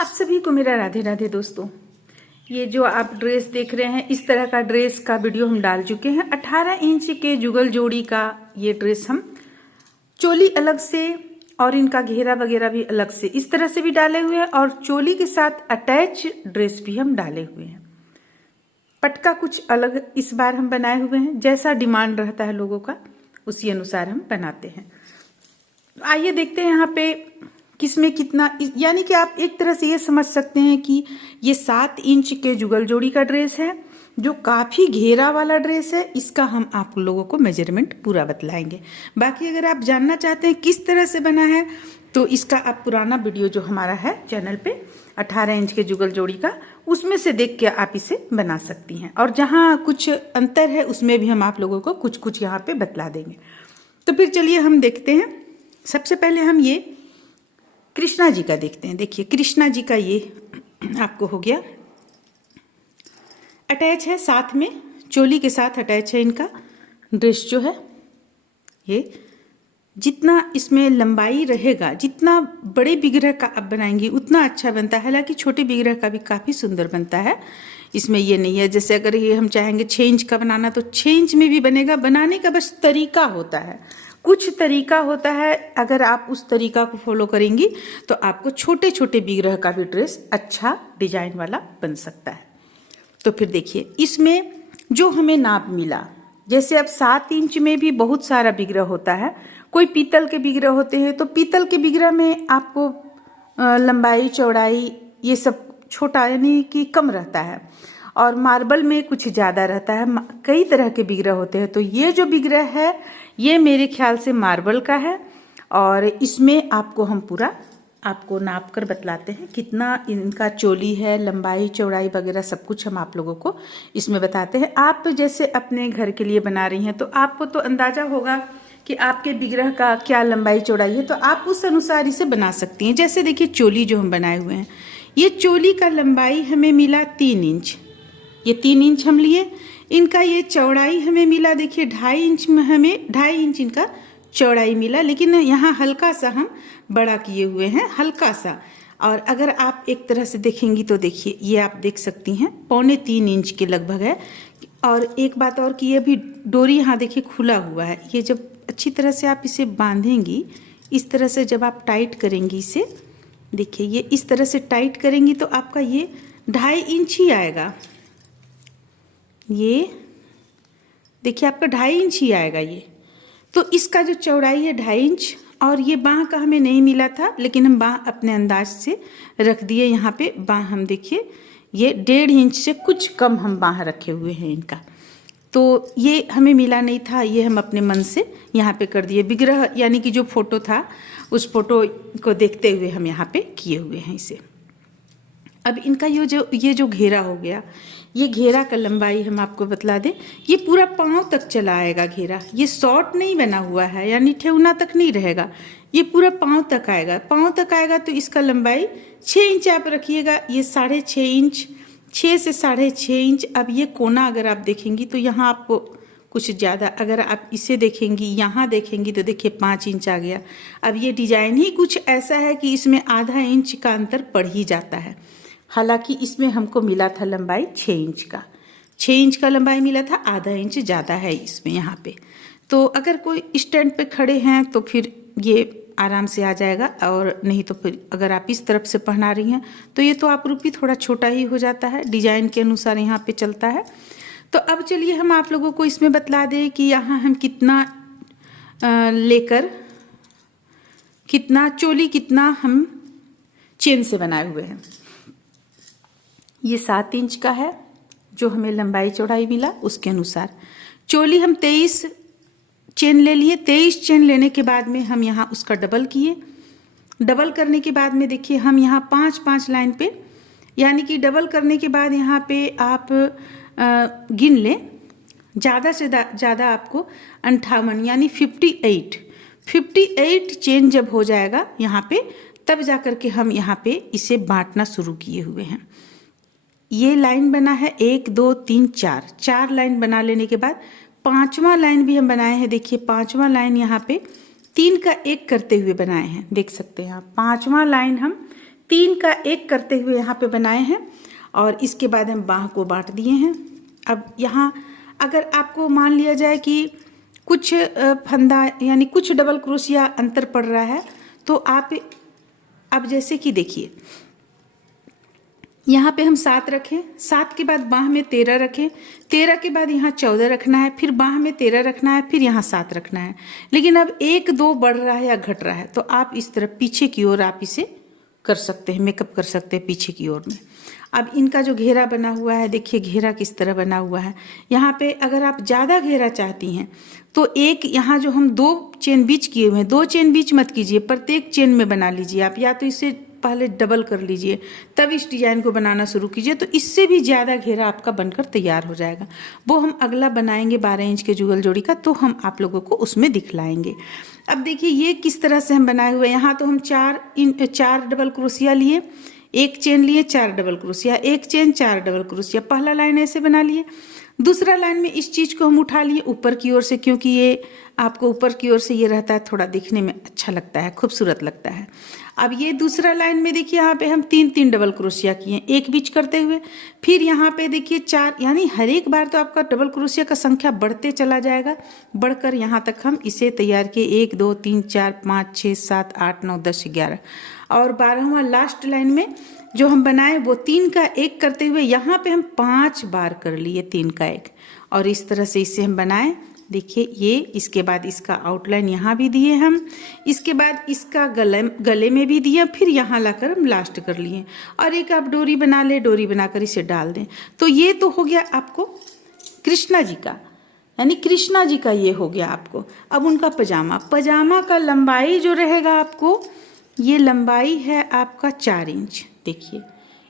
आप सभी को मेरा राधे राधे दोस्तों। ये जो आप ड्रेस देख रहे हैं, इस तरह का ड्रेस का वीडियो हम डाल चुके हैं। 18 इंच के जुगल जोड़ी का ये ड्रेस हम चोली अलग से और इनका घेरा वगैरह भी अलग से इस तरह से भी डाले हुए हैं और चोली के साथ अटैच ड्रेस भी हम डाले हुए हैं। पटका कुछ अलग इस बार हम बनाए हुए हैं, जैसा डिमांड रहता है लोगों का उसी अनुसार हम बनाते हैं। आइए देखते हैं यहाँ पे किसमें कितना, यानी कि आप एक तरह से ये समझ सकते हैं कि ये 7 इंच के जुगल जोड़ी का ड्रेस है जो काफ़ी घेरा वाला ड्रेस है। इसका हम आप लोगों को मेजरमेंट पूरा बतलाएंगे। बाकी अगर आप जानना चाहते हैं किस तरह से बना है तो इसका आप पुराना वीडियो जो हमारा है चैनल पे 18 इंच के जुगल जोड़ी का, उसमें से देख के आप इसे बना सकती हैं। और जहाँ कुछ अंतर है उसमें भी हम आप लोगों को कुछ कुछ यहाँ पे बतला देंगे। तो फिर चलिए हम देखते हैं। सबसे पहले हम ये कृष्णा जी का देखते हैं। देखिए कृष्णा जी का ये आपको हो गया, अटैच है साथ में, चोली के साथ अटैच है इनका ड्रेस जो है। ये जितना इसमें लंबाई रहेगा, जितना बड़े बिगरह का आप बनाएंगे उतना अच्छा बनता है। हालांकि छोटे बिगरह का भी काफ़ी सुंदर बनता है, इसमें ये नहीं है। जैसे अगर ये हम चाहेंगे 6 इंच का बनाना तो 6 इंच में भी बनेगा। बनाने का बस तरीका होता है, कुछ तरीका होता है। अगर आप उस तरीका को फॉलो करेंगी तो आपको छोटे छोटे बिगरह का भी ड्रेस अच्छा डिजाइन वाला बन सकता है। तो फिर देखिए इसमें जो हमें नाप मिला, जैसे अब 7 इंच में भी बहुत सारा बिगरह होता है। कोई पीतल के बिगरह होते हैं तो पीतल के बिगरह में आपको लंबाई चौड़ाई ये सब छोटा यानी कि कम रहता है, और मार्बल में कुछ ज़्यादा रहता है। कई तरह के बिगरह होते हैं। तो ये जो बिगरह है ये मेरे ख्याल से मार्बल का है, और इसमें आपको हम पूरा आपको नाप कर बतलाते हैं कितना इनका चोली है, लंबाई चौड़ाई वगैरह सब कुछ हम आप लोगों को इसमें बताते हैं। आप जैसे अपने घर के लिए बना रही हैं तो आपको तो अंदाज़ा होगा कि आपके बिगरह का क्या लंबाई चौड़ाई है, तो आप उस अनुसार इसे बना सकती हैं। जैसे देखिए चोली जो हम बनाए हुए हैं, ये चोली का लंबाई हमें मिला 3 इंच, ये 3 इंच हम लिए। इनका ये चौड़ाई हमें मिला, देखिए 2.5 इंच में हमें 2.5 इंच इनका चौड़ाई मिला, लेकिन यहाँ हल्का सा हम बड़ा किए हुए हैं, हल्का सा। और अगर आप एक तरह से देखेंगी तो देखिए ये आप देख सकती हैं 3.25 इंच के लगभग है। और एक बात और कि ये भी डोरी यहाँ देखिए खुला हुआ है। ये जब अच्छी तरह से आप इसे बांधेंगी, इस तरह से जब आप टाइट करेंगी इसे, देखिए ये इस तरह से टाइट करेंगी तो आपका ये 2.5 इंच ही आएगा। ये देखिए आपका 2.5 इंच ही आएगा ये। तो इसका जो चौड़ाई है 2.5 इंच, और ये बाँह का हमें नहीं मिला था लेकिन हम बाँह अपने अंदाज से रख दिए। यहाँ पे बाँह हम देखिए ये 1.5 इंच से कुछ कम हम बाँह रखे हुए हैं इनका। तो ये हमें मिला नहीं था, ये हम अपने मन से यहाँ पे कर दिए। बिगरह यानी कि जो फोटो था उस फोटो को देखते हुए हम यहाँ पे किए हुए हैं इसे। अब इनका ये जो घेरा हो गया, ये घेरा का लंबाई हम आपको बतला दें, ये पूरा पाँव तक चला आएगा घेरा। ये शॉर्ट नहीं बना हुआ है, यानी ठेहुना तक नहीं रहेगा, ये पूरा पाँव तक आएगा। पाँव तक आएगा तो इसका लंबाई 6 इंच आप रखिएगा। ये 6.5 इंच, 6 से 6.5 इंच। अब ये कोना अगर आप देखेंगी तो यहाँ आपको कुछ ज़्यादा, अगर आप इसे देखेंगी यहाँ देखेंगी तो देखिए 5 इंच आ गया। अब ये डिजाइन ही कुछ ऐसा है कि इसमें आधा इंच का अंतर पड़ ही जाता है। हालांकि इसमें हमको मिला था लंबाई 6 इंच का, 6 इंच का लंबाई मिला था, आधा इंच ज़्यादा है इसमें यहाँ पे। तो अगर कोई स्टैंड पे खड़े हैं तो फिर ये आराम से आ जाएगा, और नहीं तो फिर अगर आप इस तरफ से पहना रही हैं तो ये तो आप रूपी थोड़ा छोटा ही हो जाता है, डिजाइन के अनुसार यहाँ पे चलता है। तो अब चलिए हम आप लोगों को इसमें बतला दें कि यहाँ हम कितना लेकर कितना चोली कितना हम चेन से बनाए हुए हैं। ये 7 इंच का है जो हमें लंबाई चौड़ाई मिला, उसके अनुसार चोली हम 23 चेन ले लिए। 23 चेन लेने के बाद में हम यहाँ उसका डबल किए। डबल करने के बाद में देखिए हम यहाँ 5-5 लाइन पे, यानी कि डबल करने के बाद यहाँ पे आप गिन लें, ज़्यादा से ज़्यादा आपको 58 यानी 58 चेन जब हो जाएगा यहाँ पे, तब जा कर के हम यहाँ पे इसे बांटना शुरू किए हुए हैं। ये लाइन बना है 1 2 3 4 लाइन बना लेने के बाद 5वां लाइन भी हम बनाए हैं। देखिए 5वां लाइन यहाँ पे 3 का 1 करते हुए बनाए हैं, देख सकते हैं आप। 5वां लाइन हम 3 का 1 करते हुए यहाँ पे बनाए हैं और इसके बाद हम बाह को बांट दिए हैं। अब यहाँ अगर आपको मान लिया जाए कि कुछ फंदा यानी कुछ डबल क्रोशिया अंतर पड़ रहा है तो आप अब जैसे कि देखिए यहाँ पे हम 7 रखें, 7 के बाद बाह में 13 रखें, 13 के बाद यहाँ 14 रखना है, फिर बाह में 13 रखना है, फिर यहाँ 7 रखना है। लेकिन अब 1-2 बढ़ रहा है या घट रहा है तो आप इस तरफ पीछे की ओर आप इसे कर सकते हैं, मेकअप कर सकते हैं पीछे की ओर में। अब इनका जो घेरा बना हुआ है, देखिए घेरा किस तरह बना हुआ है। यहाँ पे अगर आप ज़्यादा घेरा चाहती हैं तो एक यहाँ जो हम 2 चेन बीच किए हुए हैं, 2 चेन बीच मत कीजिए, प्रत्येक चेन में बना लीजिए आप, या तो इसे पहले डबल कर लीजिए तब इस डिजाइन को बनाना शुरू कीजिए, तो इससे भी ज़्यादा घेरा आपका बनकर तैयार हो जाएगा। वो हम अगला बनाएंगे 12 इंच के जुगल जोड़ी का, तो हम आप लोगों को उसमें दिखलाएंगे। अब देखिए ये किस तरह से हम बनाए हुए, यहाँ तो हम 4 डबल क्रोशिया लिए, 1 चेन लिए, 4 double crochet, 1 chain 4 double crochet, पहला लाइन ऐसे बना लिए। दूसरा लाइन में इस चीज़ को हम उठा लिए ऊपर की ओर से, क्योंकि ये आपको ऊपर की ओर से ये रहता है, थोड़ा दिखने में अच्छा लगता है, खूबसूरत लगता है। अब ये दूसरा लाइन में देखिए यहाँ पे हम 3 डबल क्रोशिया किए, एक बीच करते हुए, फिर यहाँ पे देखिए 4, यानी हर एक बार तो आपका डबल क्रोशिया का संख्या बढ़ते चला जाएगा, बढ़कर यहाँ तक हम इसे तैयार किए 1 2 3 4 5 6 7 8 9 10 11 और 12वां लास्ट लाइन में जो हम बनाए वो 3 का 1 करते हुए यहाँ पे हम 5 बार कर लिए 3 का 1 और इस तरह से इसे हम बनाए। देखिए ये, इसके बाद इसका आउटलाइन यहाँ भी दिए हम, इसके बाद इसका गले में भी दिया, फिर यहाँ लाकर हम लास्ट कर लिए और एक आप डोरी बना ले, डोरी बनाकर इसे डाल दें। तो ये तो हो गया आपको कृष्णा जी का, यानी कृष्णा जी का ये हो गया आपको। अब उनका पजामा का लंबाई जो रहेगा आपको, ये लंबाई है आपका 4 इंच। देखिए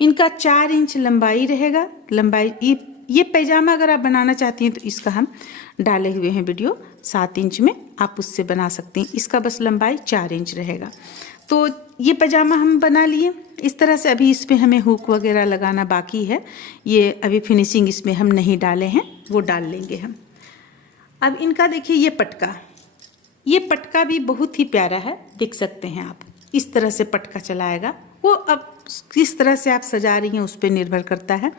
इनका 4 इंच लंबाई रहेगा। लंबाई ये पैजामा अगर आप बनाना चाहती हैं तो इसका हम डाले हुए हैं वीडियो 7 इंच में, आप उससे बना सकते हैं। इसका बस लंबाई 4 इंच रहेगा। तो ये पैजामा हम बना लिए इस तरह से। अभी इस पर हमें हुक वगैरह लगाना बाकी है, ये अभी फिनिशिंग इसमें हम नहीं डाले हैं, वो डाल लेंगे हम। अब इनका देखिए ये पटका भी बहुत ही प्यारा है, देख सकते हैं आप, इस तरह से पटका चलाएगा। वो अब किस तरह से आप सजा रही हैं उस पर निर्भर करता है।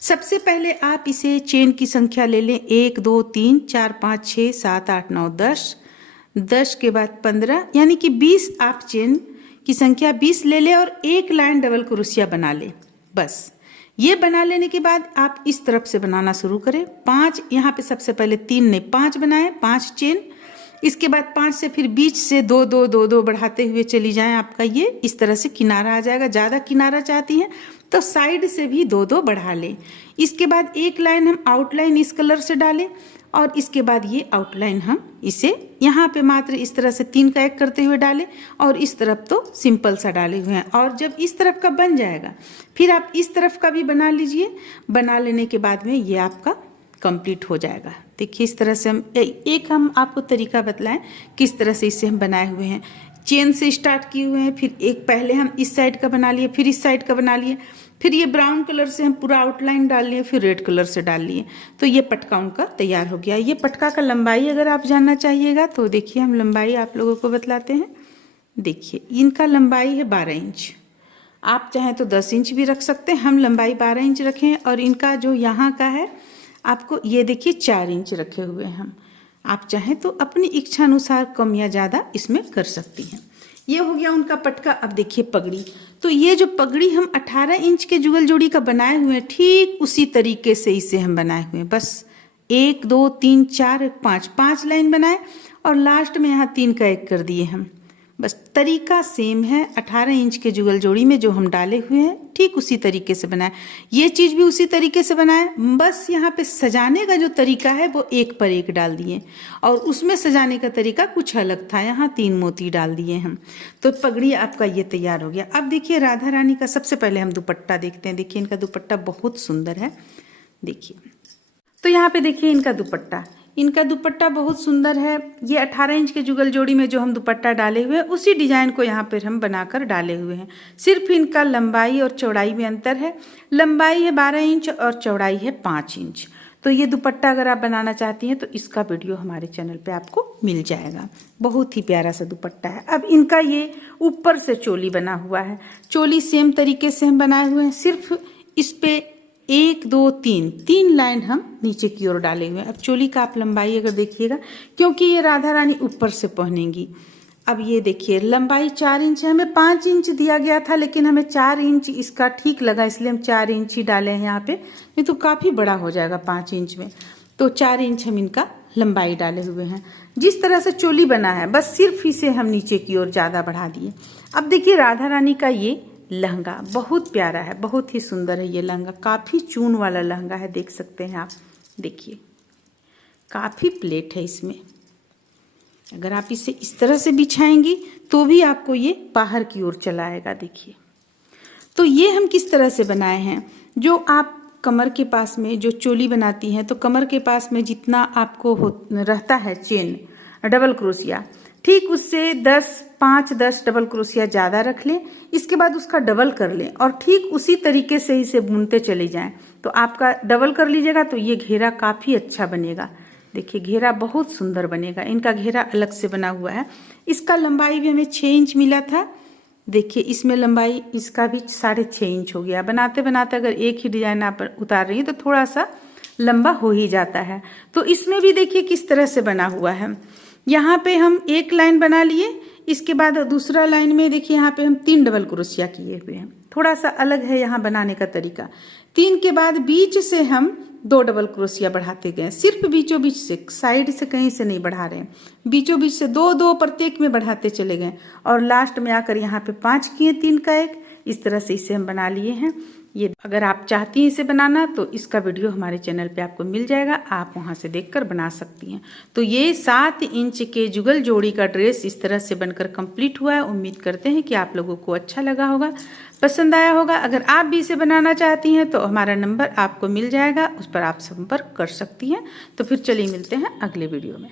सबसे पहले आप इसे चेन की संख्या ले लें, 1 2 3 4 5 6 7 8 9 10, 10 के बाद 15, यानी कि 20 आप चेन की संख्या 20 ले लें और एक लाइन डबल क्रोशिया बना लें। बस ये बना लेने के बाद आप इस तरफ से बनाना शुरू करें। 5 यहाँ पे सबसे पहले 3 नहीं 5 बनाए, 5 चेन, इसके बाद 5 से फिर बीच से 2 2 2 2 बढ़ाते हुए चली जाएं। आपका ये इस तरह से किनारा आ जाएगा। ज़्यादा किनारा चाहती हैं तो साइड से भी 2 2 बढ़ा लें। इसके बाद एक लाइन हम आउटलाइन इस कलर से डालें और इसके बाद ये आउटलाइन हम इसे यहाँ पे मात्र इस तरह से 3 का 1 करते हुए डालें और इस तरफ तो सिंपल सा डाले हुए हैं। और जब इस तरफ का बन जाएगा फिर आप इस तरफ का भी बना लीजिए। बना लेने के बाद में ये आपका कंप्लीट हो जाएगा। देखिए इस तरह से हम आपको तरीका बतलाएं किस तरह से इसे हम बनाए हुए हैं। चेन से स्टार्ट किए हुए हैं, फिर एक पहले हम इस साइड का बना लिए, फिर इस साइड का बना लिए, फिर ये ब्राउन कलर से हम पूरा आउटलाइन डाल लिए, फिर रेड कलर से डाल लिए। तो ये पटका उनका तैयार हो गया। ये पटका का लंबाई अगर आप जानना चाहिएगा तो देखिए हम लंबाई आप लोगों को बतलाते हैं। देखिए इनका लंबाई है 12 इंच, आप चाहें तो 10 इंच भी रख सकते हैं, हम लंबाई 12 इंच रखें। और इनका जो यहाँ का है आपको ये देखिए 4 इंच रखे हुए हैं हम। आप चाहें तो अपनी इच्छा अनुसार कम या ज़्यादा इसमें कर सकती हैं। ये हो गया उनका पटका। अब देखिए पगड़ी, तो ये जो पगड़ी हम 18 इंच के जुगल जोड़ी का बनाए हुए हैं, ठीक उसी तरीके से इसे हम बनाए हुए हैं। बस 1 2 3 4 5 लाइन बनाए और लास्ट में यहाँ 3 का 1 कर दिए हम। बस तरीका सेम है। 18 इंच के जुगल जोड़ी में जो हम डाले हुए हैं ठीक उसी तरीके से बनाए। ये चीज़ भी उसी तरीके से बनाए, बस यहाँ पे सजाने का जो तरीका है वो 1 पर 1 डाल दिए और उसमें सजाने का तरीका कुछ अलग था, यहाँ 3 मोती डाल दिए हम। तो पगड़ी आपका ये तैयार हो गया। अब देखिए राधा रानी का सबसे पहले हम दुपट्टा देखते हैं। देखिए इनका दुपट्टा बहुत सुंदर है। देखिए तो यहाँ पे देखिए इनका दुपट्टा बहुत सुंदर है। ये 18 इंच के जुगल जोड़ी में जो हम दुपट्टा डाले हुए हैं उसी डिजाइन को यहाँ पर हम बनाकर डाले हुए हैं। सिर्फ इनका लंबाई और चौड़ाई में अंतर है। लंबाई है 12 इंच और चौड़ाई है 5 इंच। तो ये दुपट्टा अगर आप बनाना चाहती हैं तो इसका वीडियो हमारे चैनल पे आपको मिल जाएगा। बहुत ही प्यारा सा दुपट्टा है। अब इनका ये ऊपर से चोली बना हुआ है, चोली सेम तरीके से हम बनाए हुए हैं, सिर्फ इस पे 1 2 3 लाइन हम नीचे की ओर डाले हुए हैं। अब चोली का आप लंबाई अगर देखिएगा, क्योंकि ये राधा रानी ऊपर से पहनेंगी। अब ये देखिए लंबाई 4 इंच है, हमें 5 इंच दिया गया था लेकिन हमें 4 इंच इसका ठीक लगा, इसलिए हम 4 इंच ही डाले हैं यहाँ पे, नहीं तो काफ़ी बड़ा हो जाएगा 5 इंच में। तो 4 इंच हम इनका लंबाई डाले हुए हैं। जिस तरह से चोली बना है बस सिर्फ इसे हम नीचे की ओर ज़्यादा बढ़ा दिए। अब देखिए राधा रानी का ये लहंगा बहुत प्यारा है, बहुत ही सुंदर है ये लहंगा, काफ़ी चून वाला लहंगा है, देख सकते हैं आप। देखिए काफ़ी प्लेट है इसमें, अगर आप इसे इस तरह से बिछाएंगी तो भी आपको ये बाहर की ओर चला आएगा। देखिए तो ये हम किस तरह से बनाए हैं, जो आप कमर के पास में जो चोली बनाती हैं तो कमर के पास में जितना आपको रहता है चेन डबल क्रोशिया, ठीक उससे 5-10 डबल क्रोशिया ज़्यादा रख लें, इसके बाद उसका डबल कर लें और ठीक उसी तरीके से इसे बुनते चले जाएं। तो आपका डबल कर लीजिएगा तो ये घेरा काफ़ी अच्छा बनेगा। देखिए घेरा बहुत सुंदर बनेगा, इनका घेरा अलग से बना हुआ है। इसका लंबाई भी हमें 6 इंच मिला था। देखिए इसमें लंबाई इसका भी 6.5 इंच हो गया। बनाते बनाते अगर एक ही डिजाइन आप उतार रही हैं तो थोड़ा सा लंबा हो ही जाता है। तो इसमें भी देखिए किस तरह से बना हुआ है। यहाँ पे हम एक लाइन बना लिए, इसके बाद दूसरा लाइन में देखिए यहाँ पे हम 3 डबल क्रोशिया किए हुए हैं। थोड़ा सा अलग है यहाँ बनाने का तरीका। 3 के बाद बीच से हम 2 डबल क्रोशिया बढ़ाते गए, सिर्फ बीचों बीच से, साइड से कहीं से नहीं बढ़ा रहे हैं, बीचों बीच से 2-2 प्रत्येक में बढ़ाते चले गए और लास्ट में आकर यहाँ पे 5 किए, 3 का 1, इस तरह से इसे हम बना लिए हैं। ये अगर आप चाहती हैं इसे बनाना तो इसका वीडियो हमारे चैनल पे आपको मिल जाएगा, आप वहां से देखकर बना सकती हैं। तो ये 7 इंच के जुगल जोड़ी का ड्रेस इस तरह से बनकर कंप्लीट हुआ है। उम्मीद करते हैं कि आप लोगों को अच्छा लगा होगा, पसंद आया होगा। अगर आप भी इसे बनाना चाहती हैं तो हमारा नंबर आपको मिल जाएगा, उस पर आप संपर्क कर सकती हैं। तो फिर चलिए मिलते हैं अगले वीडियो में।